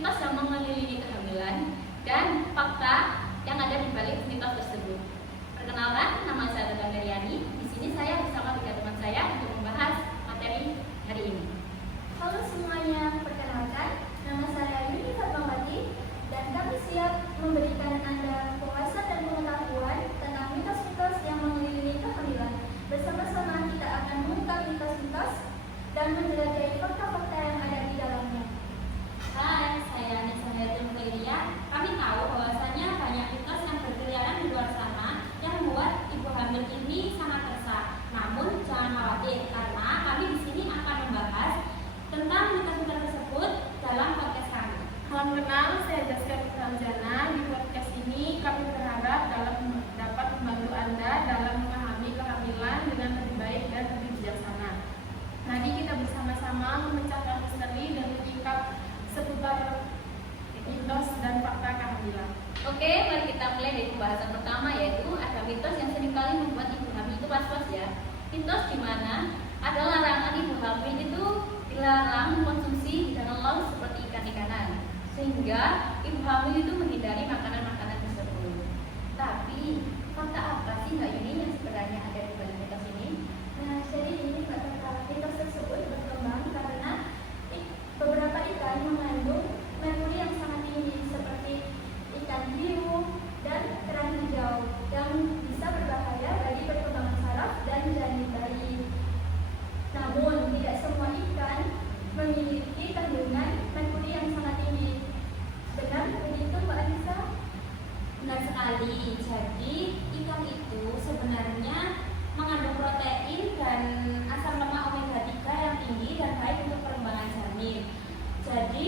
mitos yang mengelilingi kehamilan dan fakta yang ada di balik mitos tersebut. Perkenalkan, nama saya Tata Meriani. Di sini saya bersama tiga teman saya untuk membahas materi hari ini. Halo semuanya, perkenalkan, nama saya Yuni Fatmawati dan kami siap memberikan Anda wawasan dan pengetahuan tentang mitos-mitos yang mengelilingi kehamilan. Bersama-sama kita akan mengungkap mitos-mitos dan menjelajahi fakta-fakta yang ada di dalamnya. Hai, saya Nisa Hayatul Mulia. Kami tahu bahwasanya banyak mitos yang berkeliaran di luar sana yang membuat ibu hamil ini sangat resah. Namun jangan khawatir karena kami di sini akan membahas tentang mitos-mitos tersebut dalam podcast kami. Salam kenal, saya Jaskia Putraljana. Di podcast ini kami berharap dapat membantu Anda dalam memahami kehamilan dengan lebih baik dan lebih bijaksana. Mari kita bersama-sama memecahkan misteri dan menyingkap seputar mitos dan fakta kehamilan. Oke, mari kita mulai dari pembahasan pertama, yaitu ada mitos yang seringkali membuat ibu hamil itu was-was ya. Mitos di mana ada larangan ibu hamil itu dilarang mengkonsumsi ikan laut seperti ikan-ikanan, sehingga ibu hamil itu menghindari makanan-makanan tersebut. Tapi fakta apa sih Mbak Yuni yang sebenarnya ada di balik mitos ini? Nah, jadi ini mitos tersebut berkembang karena beberapa ikan mengandung merkuri yang sangat tinggi seperti ikan hiu dan kerang hijau yang bisa berbahaya bagi perkembangan saraf dan janin bayi. Namun, tidak semua ikan memiliki kandungan merkuri yang sangat tinggi. Benar begitu, Mbak Anissa? Benar sekali. Jadi ikan itu sebenarnya mengandung protein dan asam lemak omega 3 yang tinggi dan baik untuk perkembangan janin. Jadi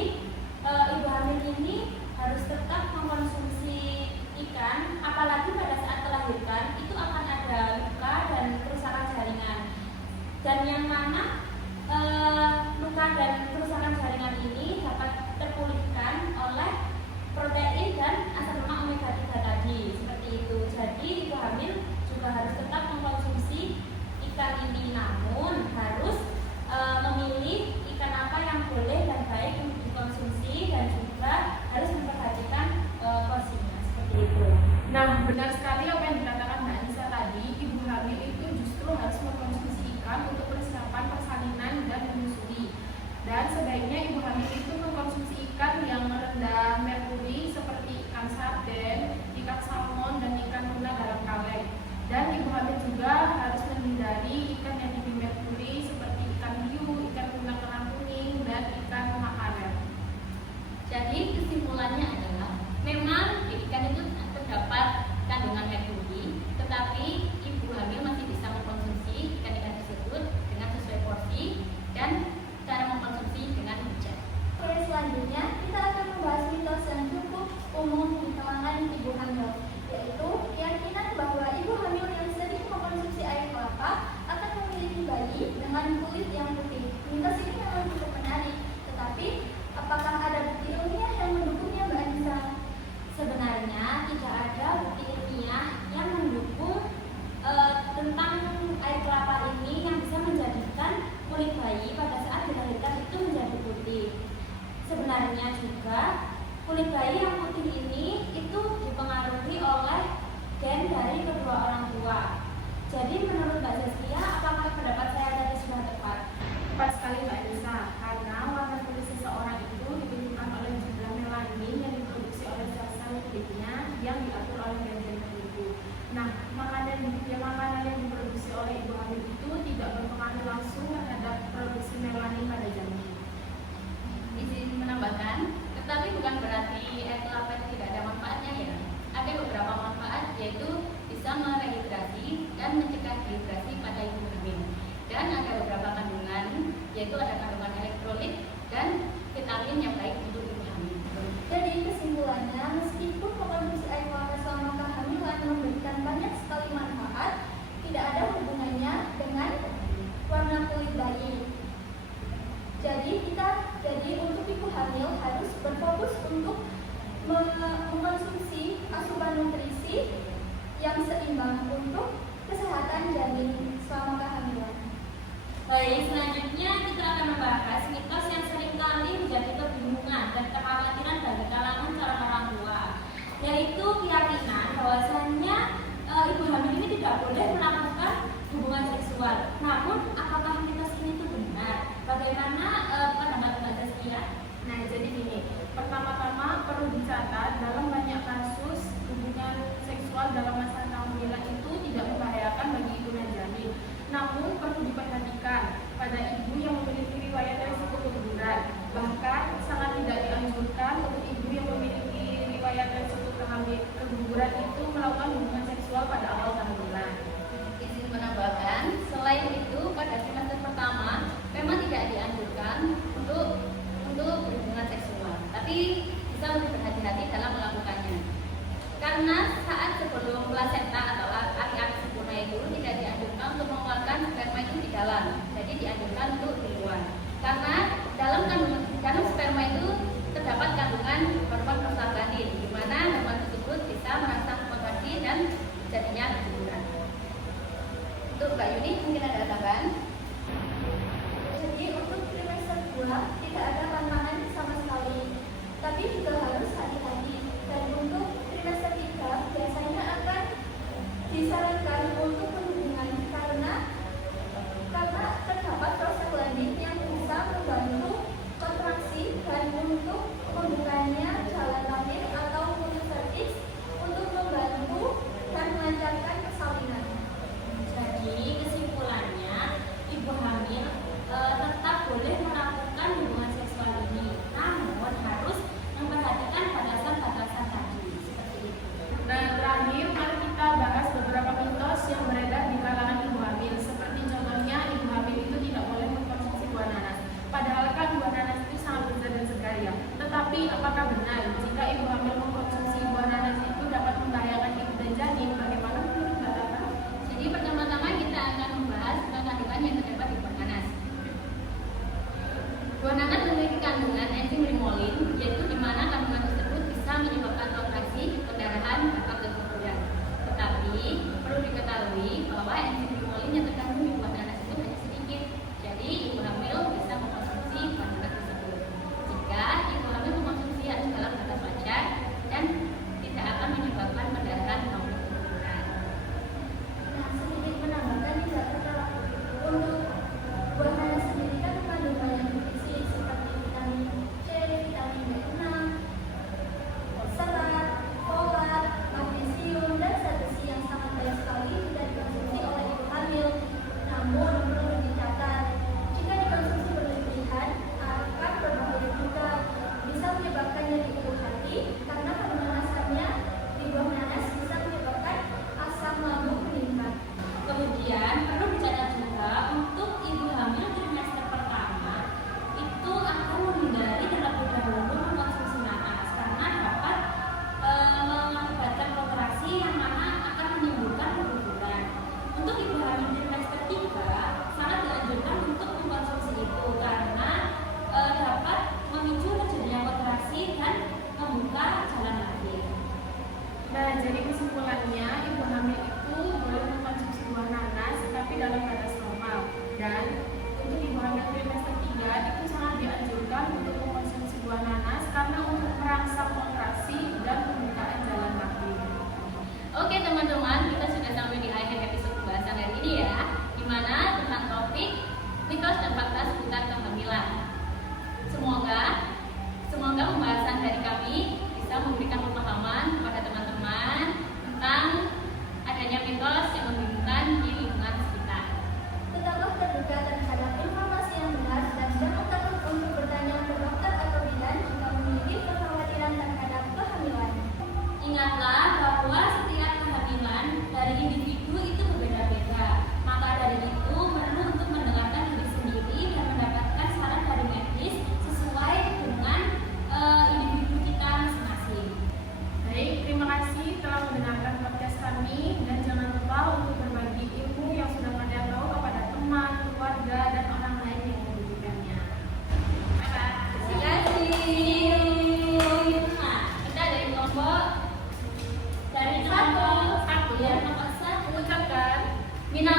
ibu hamil ini harus tetap mengkonsumsi ikan, apalagi pada saat melahirkan itu akan ada luka dan kerusakan jaringan. Dan yang mana luka dan kerusakan jaringan ini dapat terpulihkan oleh protein dan asam lemak omega 3 tadi, seperti itu. Jadi ibu hamil juga harus tetap mengkonsumsi ikan ini, namun harus memilih ikan apa yang boleh dan baik untuk dikonsumsi dan juga harus memperhatikan porsinya, seperti itu. Nah, benar sekali apa yang dikatakan Mbak Anissa tadi. Ibu hamil itu justru harus mengkonsumsi ikan untuk persiapan persalinan dan menyusui. Dan sebaiknya ibu hamil itu mengkonsumsi ikan yang rendah merkuri seperti ikan sarden, ikan salmon, dan ikan tuna dalam kaleng. Dan ibu hamil juga harus menghindari ikan yang tinggi merkuri seperti ikan hiu, ikan tuna kerang kuning, dan ikan makarel. Jadi kesimpulannya adalah memang di ikan itu terdapat kandungan merkuri, tetapi ibu hamil masih bisa mengkonsumsi ikan-ikan tersebut dengan sesuai porsi dan cara mengkonsumsi dengan bijak. Oke, selanjutnya kita akan membahas mitos yang cukup umum di kalangan ibu hamil, yaitu keyakinan bahwa ibu hamil yang sering mengkonsumsi air kelapa akan memiliki bayi dengan kulit yang putih. Mitos ini memang cukup menarik, tetapi apakah ada bukti ilmiah yang mendukungnya, Mbak Anissa? Sebenarnya tidak ada bukti ilmiah yang mendukung tentang air kelapa ini yang bisa menjadikan kulit bayi pada saat dilahirkan itu menjadi putih. Sebenarnya juga kulit bayi yang putih ini itu dipengaruhi oleh gen dari kedua orang tua. Jadi menurut Mbak Zaskia, apakah pendapat saya tadi sudah tepat? Tepat sekali Mbak Anissa, karena warna kulit seseorang itu ditentukan oleh jumlah melanin yang diproduksi oleh sel-sel kulitnya yang diatur oleh gen-gen tertentu. Nah, makanan yang diproduksi oleh ibu hamil itu tidak berpengaruh langsung terhadap produksi melanin pada janin. Izin menambahkan, tetapi bukan berarti air kelapa itu tidak ada manfaatnya ya. Ada beberapa manfaat, yaitu bisa merehidrasi dan mencegah dehidrasi pada ibu hamil. Dan ada beberapa kandungan, yaitu ada kandungan elektrolit dan vitamin yang baik untuk ibu hamil. Jadi kesimpulannya, meskipun mengkonsumsi air kelapa selama kehamilan memberikan banyak sekali manfaat, tidak ada hubungannya dengan warna kulit bayi. Jadi untuk ibu hamil harus berfokus untuk mengkonsumsi asupan nutrisi yang seimbang untuk kesehatan janin selama kehamilan. Baik, selanjutnya kita akan membahas mitos yang seringkali menjadi kebingungan dan kekhawatiran dianjurkan untuk berhubungan seksual, tapi bisa lebih berhati-hati dalam melakukannya. Karena saat sebelum plasenta atau aki-aki sempurna itu tidak dianjurkan untuk mengeluarkan sperma itu di dalam, jadi dianjurkan untuk di luar. Karena dalam sperma itu terdapat kandungan hormon prostaglandin, di mana hormon tersebut bisa merangsang kontraksi dan jadinya kesuburan. Untuk Mbak Yuni mungkin ada tambahan? Jadi untuk trimester 2 tidak ada pantangan sama sekali, tapi juga harus hati-hati. Dan untuk trimester 3 biasanya akan disarankan untuk berhubungan karena terdapat prostaglandin yang bisa membantu kontraksi dan untuk membukanya jalan lahir atau mulut cervix untuk membantu dan melancarkan persalinan. Jadi kesimpulannya, ibu hamil tetap boleh melakukan hubungan seksual ini, namun harus memperhatikan batasan-batasan tadi seperti itu. Nah, terakhir mari kita bahas beberapa mitos yang beredar di kalangan ibu hamil. Seperti contohnya, ibu hamil itu tidak boleh mengkonsumsi buah nanas. Padahal kan buah nanas itu sangat lezat dan segar ya. Tetapi apakah benar jika ibu hamil mengkonsumsi buah nanas itu dapat membahayakan ibu dan janin? Bagaimana menurut Mbak Tata? Jadi pertama-tama kita akan membahas tentang kandungan yang terdapat di buah nanas. Buah nanas memiliki kandungan enzim limolin, yaitu di mana kandungan tersebut bisa menyebabkan kontraksi, pendarahan, bahkan keguguran. Tetapi perlu diketahui bahwa enzim limolin yang terkandung di buah nanas itu hanya sedikit. Jadi ibu hamil bisa mengkonsumsi buah nanas tersebut. Jika ibu hamil mengkonsumsi harus dalam batas wajar dan tidak akan menyebabkan pendarahan maupun keguguran. Nah, sedikit menambahkan di data untuk buah nanas sendiri kan mengandung banyak nutrisi seperti vitamin C, vitamin B6, serat, folat, magnesium, dan zat besi yang sangat banyak sekali tidak dikonsumsi oleh ibu hamil. Namun perlu dicatat, jika dikonsumsi berlebihan akan berbahaya juga, bisa menyebabkan nyeri ulu hati karena kandungan asamnya di buah nanas bisa menyebabkan asam lambung meningkat. Kemudian perlu dicatat juga untuk ibu hamil trimester pertama itu akan menghindari terlebih dahulu mengkonsumsi nanas karena dapat mengakibatkan kontraksi yang mana akan menimbulkan keguguran. Untuk ibu hamil trimester 3 sangat dianjurkan untuk mengkonsumsi itu karena dapat memicu terjadinya kontraksi dan membuka jalan lahir. Nah, jadi kesimpulannya ibu hamil itu boleh mengkonsumsi buah nanas tapi dalam batas normal. Dan untuk ibu hamil trimester 3 itu sangat dianjurkan untuk mengkonsumsi buah nanas karena untuk merangsang kontraksi dan pembukaan jalan lahir. Oke teman-teman, kita sudah sampai di akhir episode pembahasan hari ini ya, di mana tentang topik mitos dan fakta seputar kehamilan. Semoga pembahasan dari kami bisa memberikan pemahaman kepada teman-teman tentang adanya mitos yang membingungkan di lingkungan sekitar. Tetaplah terbuka terhadap informasi yang benar dan jangan takut untuk bertanya ke dokter atau bidan jika memiliki kekhawatiran terhadap kehamilan. Ingatlah bahwa setiap kehamilan dari individu itu berbeda-beda. Maka dari itu perlu untuk mendengarkan diri sendiri dan mendapatkan saran dari medis sesuai dengan individu kita masing-masing. Baik, terima kasih telah mendengarkan podcast kami dan jangan lupa untuk berbagi ilmu yang sudah kalian tahu kepada teman, keluarga, dan orang lain yang membutuhkannya. Bye-bye. Terima kasih. Nah, kita dari kelompok Satu. ya, kelompok 1 Ucapkan minal